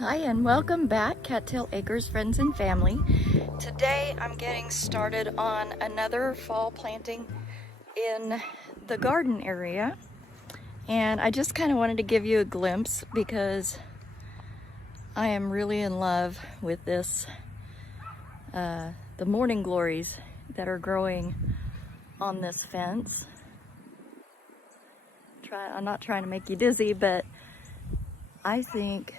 Hi and welcome back, Cattail Acres friends and family. Today I'm getting started on another fall planting in the garden area, and I just kind of wanted to give you a glimpse because I am really in love with this, the morning glories that are growing on this fence. I'm not trying to make you dizzy, but I think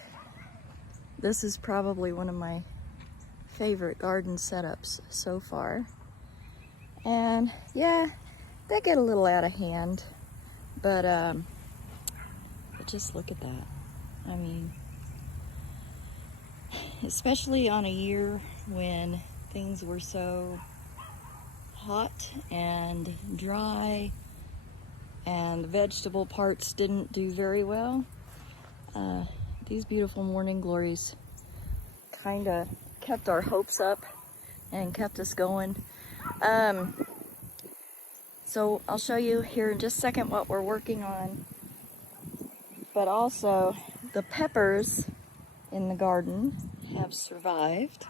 this is probably one of my favorite garden setups so far. And yeah, they get a little out of hand, but just look at that. I mean, especially on a year when things were so hot and dry and the vegetable parts didn't do very well. These beautiful morning glories kind of kept our hopes up and kept us going. So I'll show you here in just a second what we're working on, but also the peppers in the garden have survived,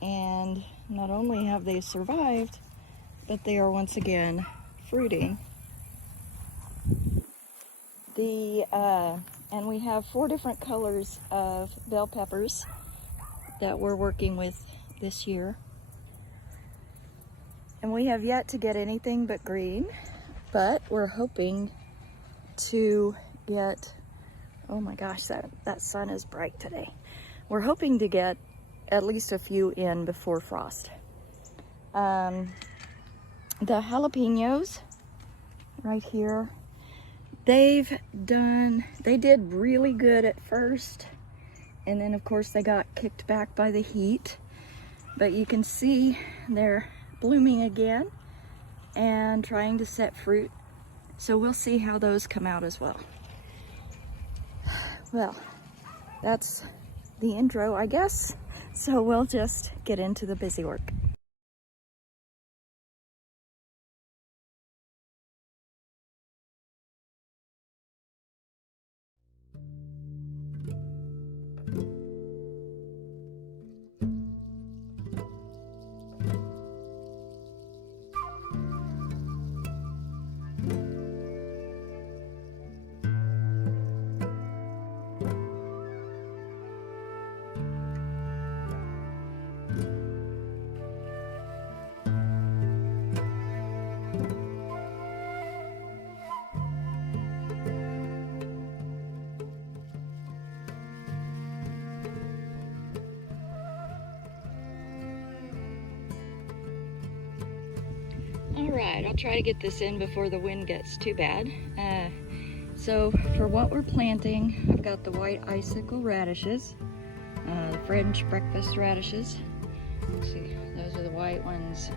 and not only have they survived, but they are once again fruiting. And we have 4 different colors of bell peppers that we're working with this year. And we have yet to get anything but green, but we're hoping to get, oh my gosh, that sun is bright today. We're hoping to get at least a few in before frost. The jalapenos right here, they did really good at first, and then of course they got kicked back by the heat, but you can see they're blooming again and trying to set fruit, so we'll see how those come out as well. Well, that's the intro, I guess, so we'll just get into the busy work. Alright, I'll try to get this in before the wind gets too bad. So for what we're planting, I've got the white icicle radishes, the French breakfast radishes. Let's see, those are the white ones,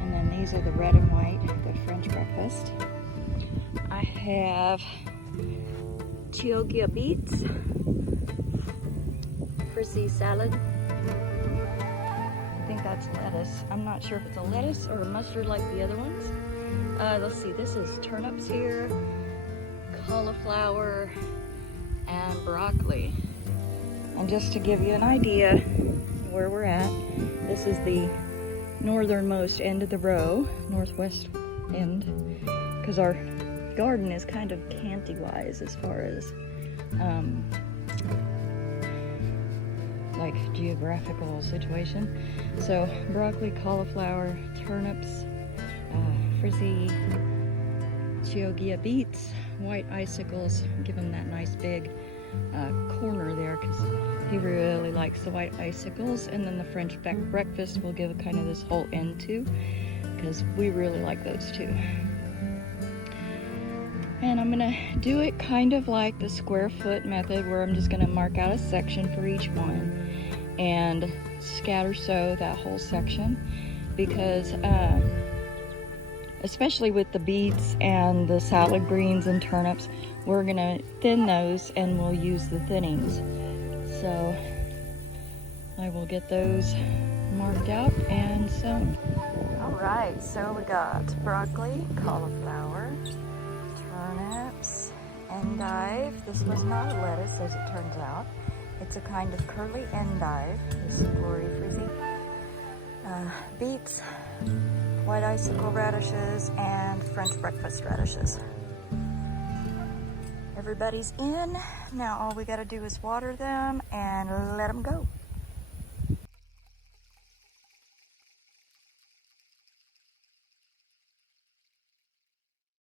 and then these are the red and white, the French breakfast. I have Chioggia beets, frizzy salad. I think that's lettuce. I'm not sure if it's a lettuce or a mustard like the other ones. Let's see, this is turnips here, cauliflower, and broccoli. And just to give you an idea where we're at, this is the northernmost end of the row, northwest end, because our garden is kind of canty-wise as far as like geographical situation. So broccoli, cauliflower, turnips, frizzy Chioggia beets, white icicles. Give him that nice big corner there because he really likes the white icicles, and then the French breakfast will give kind of this whole end too, because we really like those too. And I'm gonna do it kind of like the square foot method, where I'm just gonna mark out a section for each one and scatter sow that whole section, because especially with the beets and the salad greens and turnips, we're gonna thin those and we'll use the thinnings. So I will get those marked out and sown. All right, so we got broccoli, cauliflower, turnips, endive. This was not a lettuce, as it turns out. It's a kind of curly endive. This glory frizzy. Beets, white icicle radishes, and French breakfast radishes. Everybody's in. Now all we gotta do is water them and let them go.